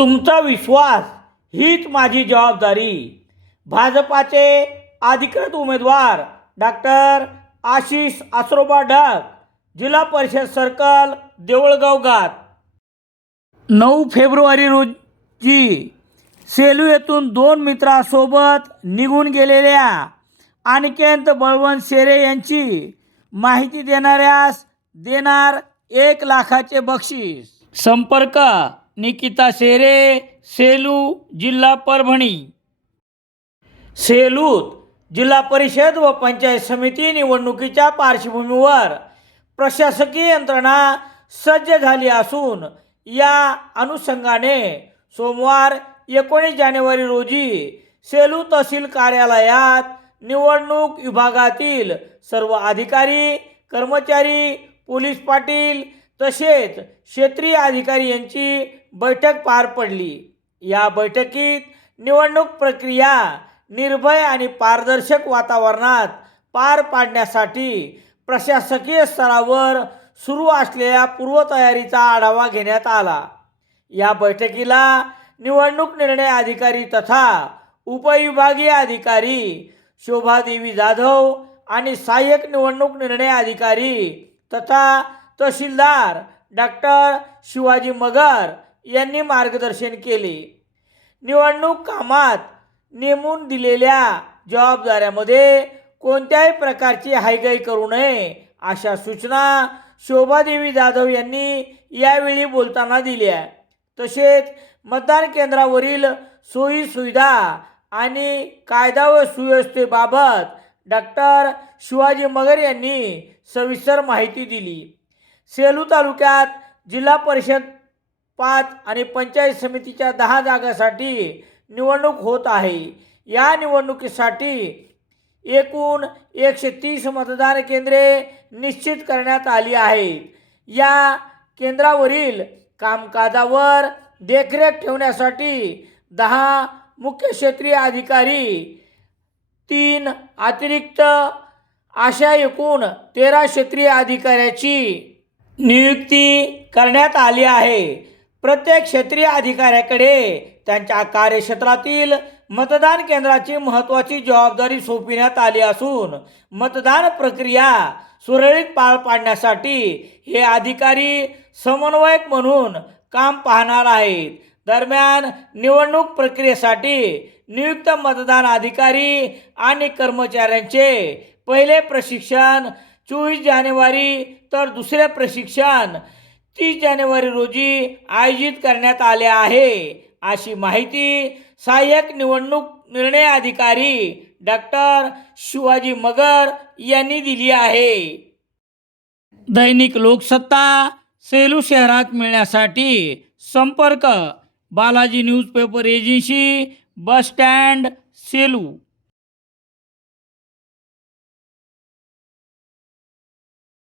तुमचा विश्वास हीच माझी जबाबदारी. भाजपाचे अधिकृत उमेदवार डॉक्टर आशिष आसरोबा ढग जिल्हा परिषद सर्कल देऊळगाव घाट नऊ फेब्रुवारी रोजी सेलू येथून दोन मित्रासोबत निघून गेलेल्या अनिकेंत बळवंत शेरे यांची माहिती देणाऱ्यास देणार एक लाखाचे बक्षीस. संपर्क निकिता शेरे सेलू जिल्हा परभणी. सेलूत जिल्हा परिषद व पंचायत समिती निवडणुकीच्या पार्श्वभूमीवर प्रशासकीय यंत्रणा सज्ज झाली असून या अनुषंगाने सोमवार एकोणीस जानेवारी रोजी सेलू तहसील कार्यालयात निवडणूक विभागातील सर्व अधिकारी कर्मचारी पोलीस पाटील तसेच क्षेत्रीय अधिकारी यांची बैठक पार पडली. या बैठकीत निवडणूक प्रक्रिया निर्भय आणि पारदर्शक वातावरणात पार पाडण्यासाठी प्रशासकीय स्तरावर सुरू असलेल्या पूर्वतयारीचा आढावा घेण्यात आला. या बैठकीला निवडणूक निर्णय अधिकारी तथा उपविभागीय अधिकारी शोभादेवी जाधव आणि सहाय्यक निवडणूक निर्णय अधिकारी तथा तहसीलदार डॉक्टर शिवाजी मगर यांनी मार्गदर्शन केले. निवडणूक कामात नेमून दिलेल्या जबाबदाऱ्यामध्ये कोणत्याही प्रकारची हायगाई करू नये अशा सूचना शोभादेवी जाधव यांनी यावेळी बोलताना दिल्या. तसेच मतदान केंद्रावरील सोयी सुविधा आणि कायदा व सुव्यवस्थेबाबत डॉक्टर शिवाजी मगर यांनी सविस्तर माहिती दिली. सेलू तालुक्यात जिल्हा परिषद पाच आणि पंचायत समितीच्या दहा जागासाठी निवडणूक होत आहे. या निवडणुकीसाठी एकूण एकशे तीस मतदान केंद्रे निश्चित करण्यात आली आहेत. या केंद्रावरील कामकाजावर देखरेख ठेवण्यासाठी दहा मुख्य क्षेत्रीय अधिकारी तीन अतिरिक्त अशा एकूण तेरा क्षेत्रीय अधिकाऱ्याची नियुक्ती करण्यात आली आहे. प्रत्येक क्षेत्रीय अधिकाऱ्याकडे त्यांच्या कार्यक्षेत्रातील मतदान केंद्राची महत्त्वाची जबाबदारी सोपविण्यात आली असून मतदान प्रक्रिया सुरळीत पार पाडण्यासाठी हे अधिकारी समन्वयक म्हणून काम पाहणार आहेत. दरम्यान निवडणूक प्रक्रियेसाठी नियुक्त मतदान अधिकारी आणि कर्मचाऱ्यांचे पहिले प्रशिक्षण चोवीस जानेवारी तर दुसरे प्रशिक्षण तीस जानेवारी रोजी आयोजित करण्यात आले आहे. अशी माहिती सहाय्यक निवडणूक निर्णय अधिकारी डॉक्टर शिवाजी मगर यांनी दिली आहे. दैनिक लोकसत्ता सेलू शहरात मिळण्यासाठी संपर्क Balaji newspaper agency bus stand Selu